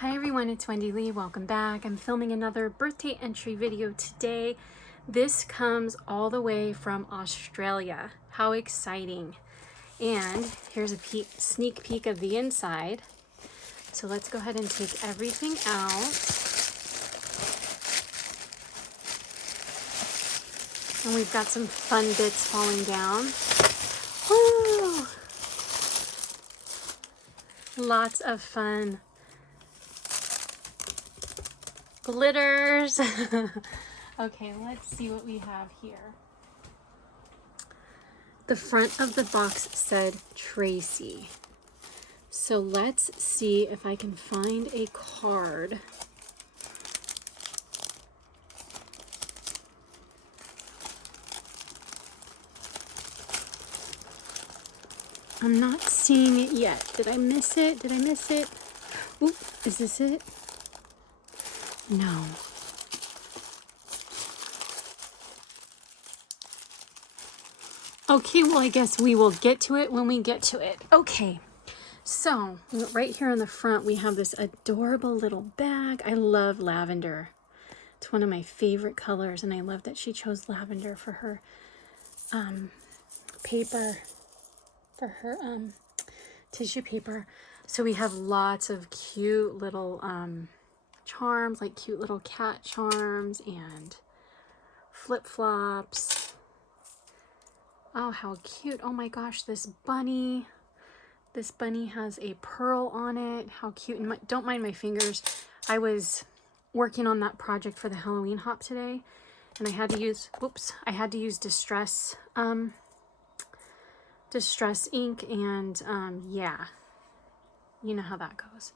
Hi everyone, it's Wendy Lee. Welcome back. I'm filming another birthday entry video today. This comes all the way from Australia. How exciting. And here's a sneak peek of the inside. So let's go ahead and take everything out. And we've got some fun bits falling down. Woo! Lots of fun. Glitters. Okay, let's see what we have here. The front of the box said Tracy. So let's see if I can find a card. I'm not seeing it yet. Did I miss it? Did I miss it? Oop, is this it? No. Okay, well, I guess we will get to it when we get to it. Okay, so right here on the front, we have this adorable little bag. I love lavender. It's one of my favorite colors, and I love that she chose lavender for her paper, for her tissue paper. So we have lots of cute little charms, like cute little cat charms and flip-flops. Oh, how cute. Oh my gosh, this bunny has a pearl on it. How cute. And don't mind my fingers. I was working on that project for the Halloween hop today, and I had to use distress ink, and yeah, you know how that goes.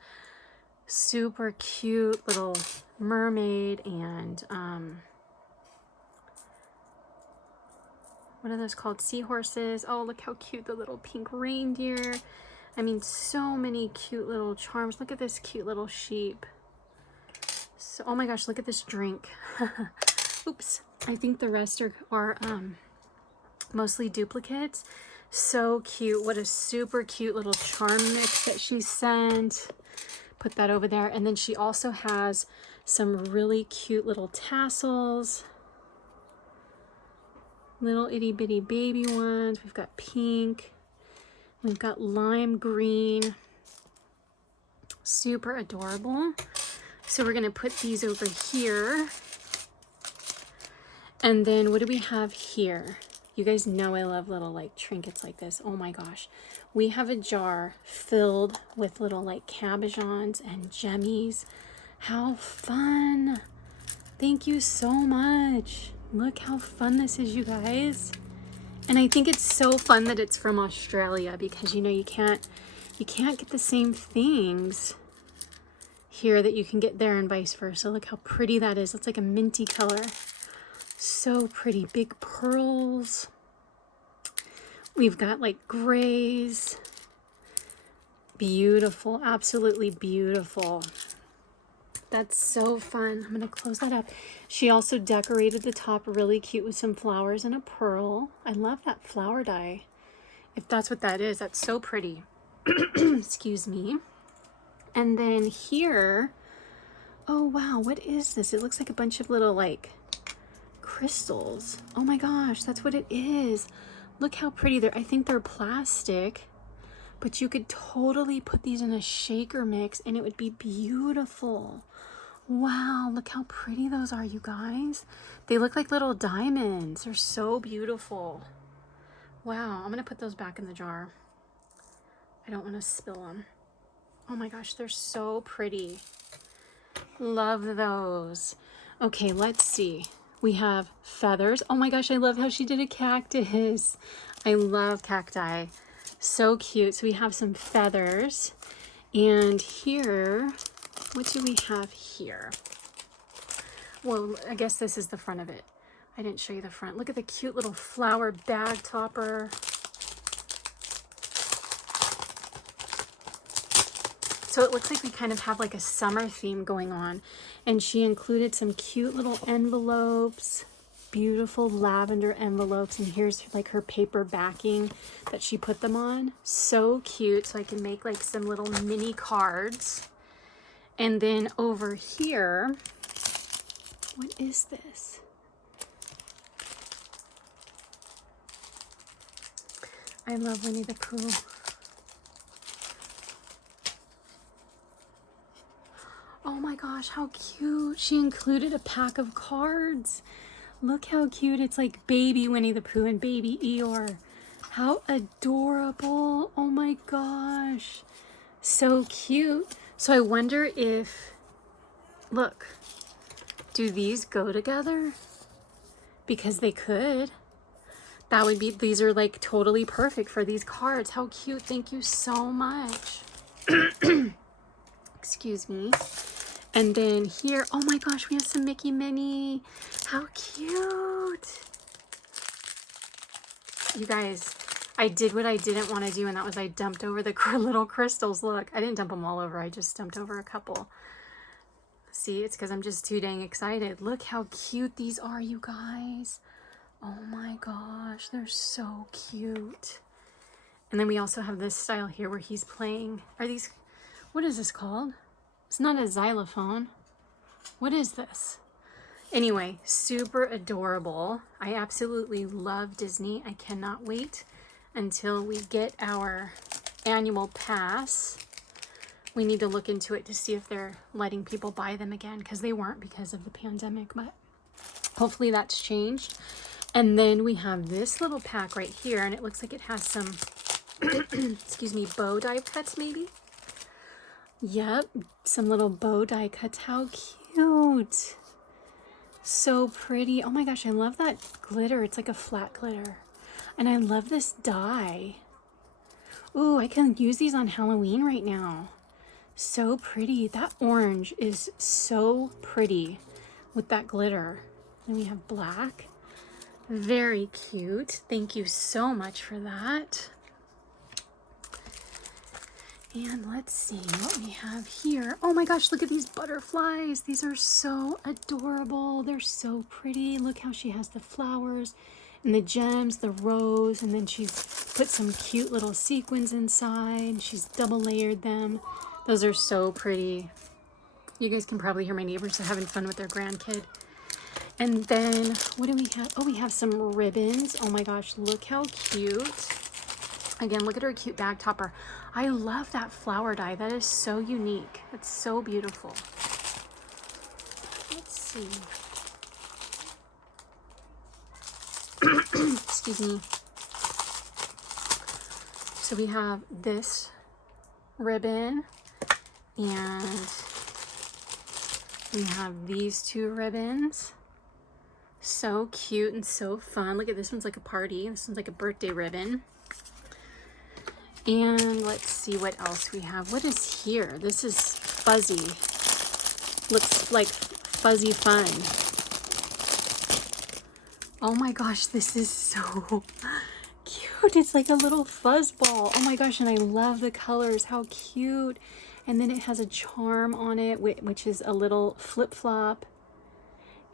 Super cute little mermaid, and what are those called? Seahorses. Oh, look how cute, the little pink reindeer. I mean, so many cute little charms. Look at this cute little sheep. So, oh my gosh, look at this drink. Oops. I think the rest are mostly duplicates. So cute. What a super cute little charm mix that she sent. Put that over there. And then she also has some really cute little tassels. Little itty bitty baby ones. We've got pink. We've got lime green. Super adorable. So we're going to put these over here. And then what do we have here? You guys know I love little like trinkets like this. Oh my gosh. We have a jar filled with little like cabochons and jemmies. How fun. Thank you so much. Look how fun this is, you guys. And I think it's so fun that it's from Australia, because you know you can't get the same things here that you can get there, and vice versa. Look how pretty that is. It's like a minty color. So pretty. Big pearls. We've got like grays. Beautiful. Absolutely beautiful. That's so fun. I'm going to close that up. She also decorated the top really cute with some flowers and a pearl. I love that flower dye. If that's what that is, that's so pretty. Excuse me. And then here, oh wow, what is this? It looks like a bunch of little like crystals. Oh my gosh, that's what it is. Look how pretty they're. I think they're plastic, but you could totally put these in a shaker mix and it would be beautiful. Wow, look how pretty those are, you guys. They look like little diamonds. They're so beautiful. Wow, I'm gonna put those back in the jar. I don't want to spill them. Oh my gosh, they're so pretty. Love those. Okay, let's see. We have feathers. Oh my gosh, I love how she did a cactus. I love cacti. So cute. So we have some feathers. And here, what do we have here? Well, I guess this is the front of it. I didn't show you the front. Look at the cute little flower bag topper. So it looks like we kind of have like a summer theme going on. And she included some cute little envelopes, beautiful lavender envelopes. And here's like her paper backing that she put them on. So cute. So I can make like some little mini cards. And then over here, what is this? I love Winnie the Pooh. Oh my gosh, how cute. She included a pack of cards. Look how cute. It's like baby Winnie the Pooh and baby Eeyore. How adorable. Oh my gosh. So cute. So I wonder if, look, do these go together? Because they could. That would be, these are like totally perfect for these cards. How cute. Thank you so much. Excuse me. And then here, oh my gosh, we have some Mickey Minnie. How cute. You guys, I did what I didn't want to do, and that was I dumped over the little crystals. Look, I didn't dump them all over. I just dumped over a couple. See, it's because I'm just too dang excited. Look how cute these are, you guys. Oh my gosh, they're so cute. And then we also have this style here where he's playing. Are these, what is this called? It's not a xylophone. What is this? Anyway, super adorable. I absolutely love Disney. I cannot wait until we get our annual pass. We need to look into it to see if they're letting people buy them again, because they weren't because of the pandemic, but hopefully that's changed. And then we have this little pack right here, and it looks like it has some, excuse me, bow die cuts maybe? Yep, some little bow die cuts. How cute. So pretty. Oh my gosh, I love that glitter. It's like a flat glitter. And I love this die. Ooh, I can use these on Halloween right now. So pretty. That orange is so pretty with that glitter. And we have black. Very cute. Thank you so much for that. And let's see what we have here. Oh my gosh, look at these butterflies. These are so adorable. They're so pretty. Look how she has the flowers and the gems, the rose, and then she's put some cute little sequins inside. She's double layered them. Those are so pretty. You guys can probably hear my neighbors are having fun with their grandkid. And then what do we have? Oh, we have some ribbons. Oh my gosh, look how cute. Again, look at her cute bag topper. I love that flower die. That is so unique. It's so beautiful. Let's see. Excuse me. So we have this ribbon, and we have these two ribbons. So cute and so fun. Look at this one's like a party. This one's like a birthday ribbon. And let's see what else we have. What is here? This is fuzzy. Looks like fuzzy fun. Oh my gosh, this is so cute. It's like a little fuzz ball. Oh my gosh, and I love the colors. How cute. And then it has a charm on it, which is a little flip-flop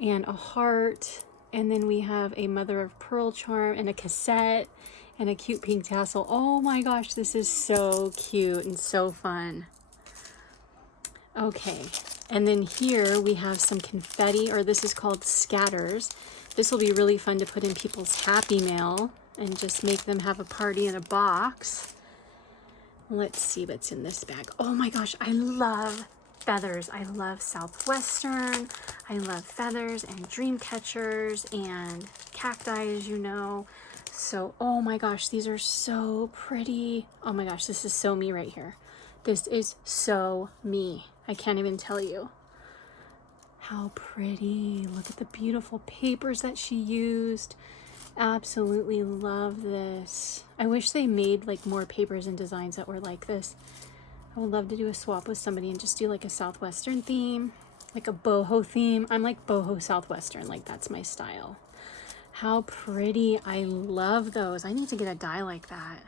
and a heart. And then we have a mother of pearl charm and a cassette and a cute pink tassel. Oh my gosh, this is so cute and so fun. Okay, and then here we have some confetti, or this is called scatters. This will be really fun to put in people's Happy Mail and just make them have a party in a box. Let's see what's in this bag. Oh my gosh, I love feathers. I love Southwestern. I love feathers and dream catchers and cacti, as you know. So, oh my gosh, these are so pretty. Oh my gosh, this is so me right here. This is so me. I can't even tell you. How pretty. Look at the beautiful papers that she used. Absolutely love this. I wish they made like more papers and designs that were like this. I would love to do a swap with somebody and just do like a Southwestern theme, like a boho theme. I'm like boho Southwestern, like that's my style. How pretty. I love those. I need to get a die like that.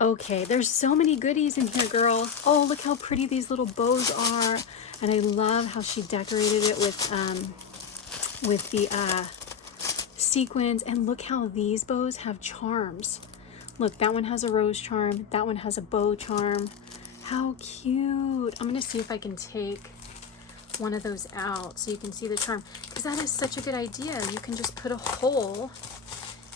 Okay, there's so many goodies in here, girl. Oh, look how pretty these little bows are. And I love how she decorated it with the sequins. And look how these bows have charms. Look, that one has a rose charm. That one has a bow charm. how cute. I'm gonna see if I can take one of those out so you can see the charm, because that is such a good idea. You can just put a hole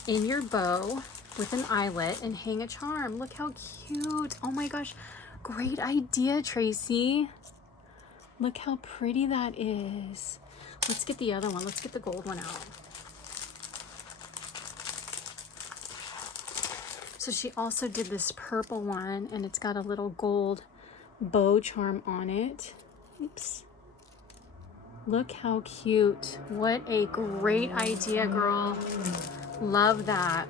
in your bow with an eyelet and hang a charm. Look how cute. Oh my gosh, great idea, Tracy. Look how pretty that is. Let's get the other one. Let's get the gold one out. So she also did this purple one, and it's got a little gold bow charm on it. Oops. Look how cute. What a great idea, girl. Love that.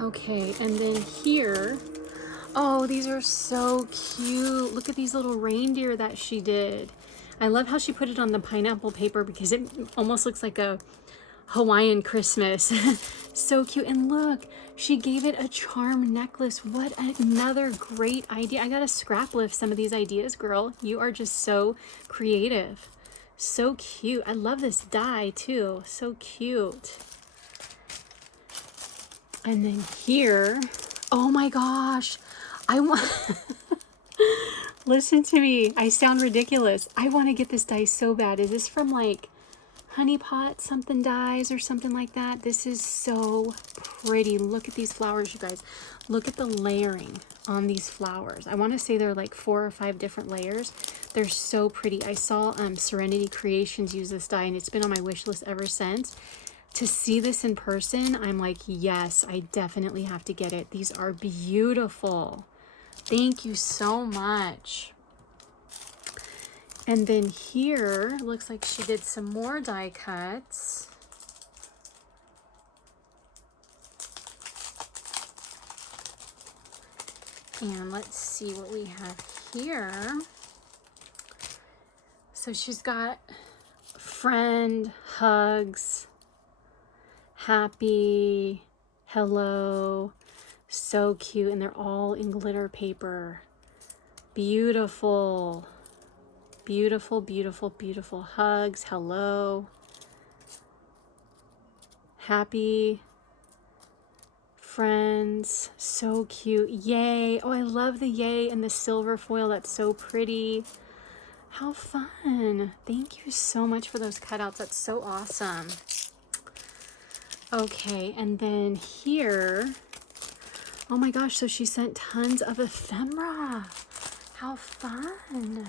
Okay, and then here, oh, these are so cute. Look at these little reindeer that she did. I love how she put it on the pineapple paper because it almost looks like a Hawaiian Christmas. So cute. And look, she gave it a charm necklace. What another great idea. I gotta scrap lift some of these ideas, girl. You are just so creative. So cute. I love this die too. So cute. And then here, oh my gosh, I want, listen to me. I sound ridiculous. I want to get this die so bad. Is this from like Honey Pot something dies or something like that? This is so pretty. Look at these flowers, you guys. Look at the layering on these flowers. I want to say they're like 4 or 5 different layers. They're so pretty. I saw Serenity Creations use this die, and it's been on my wish list ever since. To see this in person, I'm like, yes, I definitely have to get it. These are beautiful. Thank you so much. And then here, looks like she did some more die cuts. And let's see what we have here. So she's got friend, hugs, happy, hello, so cute, and they're all in glitter paper. Beautiful, beautiful, beautiful, beautiful. Hugs, hello, happy, friends, so cute. Yay. Oh, I love the yay and the silver foil. That's so pretty. How fun. Thank you so much for those cutouts. That's so awesome. Okay, and then here, oh my gosh, so she sent tons of ephemera. How fun.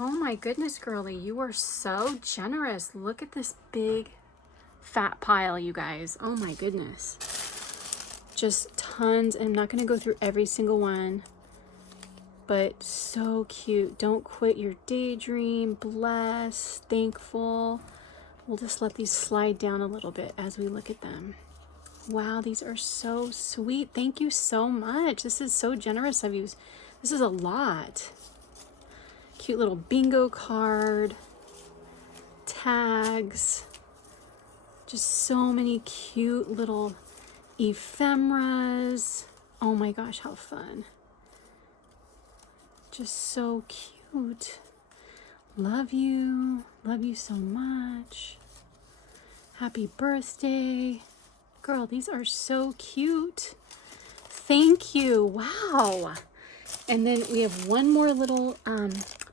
Oh my goodness, girly, you are so generous. Look at this big fat pile, you guys. Oh my goodness. Just tons. I'm not going to go through every single one, but so cute. Don't quit your daydream. Bless, thankful. We'll just let these slide down a little bit as we look at them. Wow, these are so sweet. Thank you so much. This is so generous of you. This is a lot. Cute little bingo card, tags, just so many cute little ephemeras. Oh my gosh, how fun. Just so cute. Love you so much. Happy birthday. Girl, these are so cute. Thank you. Wow. And then we have one more little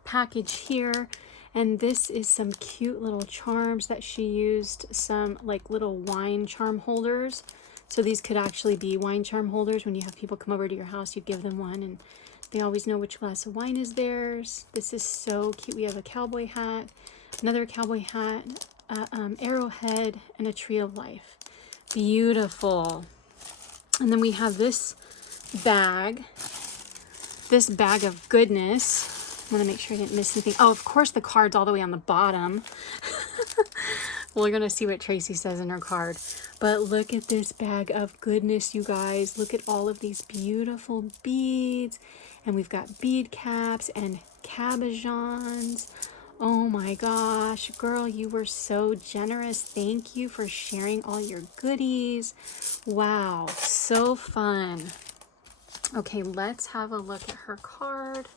package here, and this is some cute little charms that she used, some like little wine charm holders. So these could actually be wine charm holders. When you have people come over to your house, you give them one and they always know which glass of wine is theirs. This is so cute. We have a cowboy hat, another cowboy hat, arrowhead, and a tree of life. Beautiful. And then we have this bag of goodness. I want to make sure I didn't miss anything. Oh, of course, the card's all the way on the bottom. We're going to see what Tracy says in her card. But look at this bag of goodness, you guys. Look at all of these beautiful beads. And we've got bead caps and cabochons. Oh my gosh, girl, you were so generous. Thank you for sharing all your goodies. Wow, so fun. Okay, let's have a look at her card.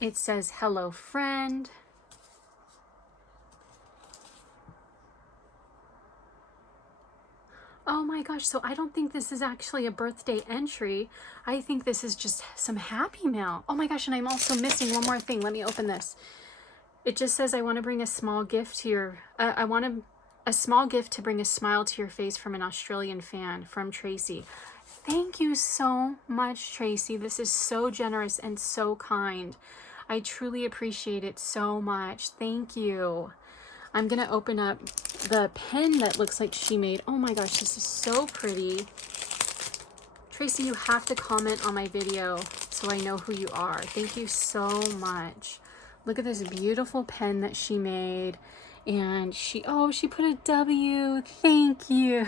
It says, hello, friend. gosh, so I don't think this is actually a birthday entry. I think this is just some happy mail. Oh my gosh, and I'm also missing one more thing. Let me open this. It just says, I want to bring a small gift to your, a small gift to bring a smile to your face from an Australian fan, from Tracy. Thank you so much, Tracy. This is so generous and so kind. I truly appreciate it so much. Thank you. I'm going to open up the pen that looks like she made. Oh my gosh, this is so pretty. Tracy, you have to comment on my video so I know who you are. Thank you so much. Look at this beautiful pen that she made. And she put a W. Thank you.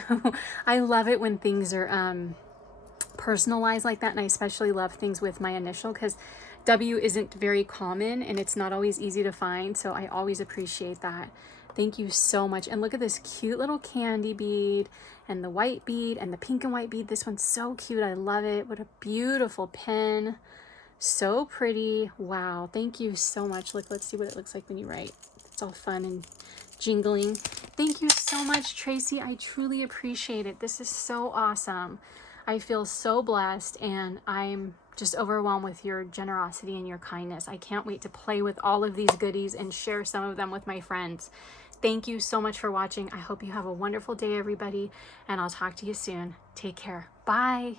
I love it when things are personalized like that, and I especially love things with my initial because W isn't very common and it's not always easy to find, so I always appreciate that. Thank you so much. And look at this cute little candy bead and the white bead and the pink and white bead. This one's so cute. I love it. What a beautiful pen. So pretty. Wow. Thank you so much. Look, let's see what it looks like when you write. It's all fun and jingling. Thank you so much, Tracy. I truly appreciate it. This is so awesome. I feel so blessed, and I'm just overwhelmed with your generosity and your kindness. I can't wait to play with all of these goodies and share some of them with my friends. Thank you so much for watching. I hope you have a wonderful day, everybody, and I'll talk to you soon. Take care. Bye.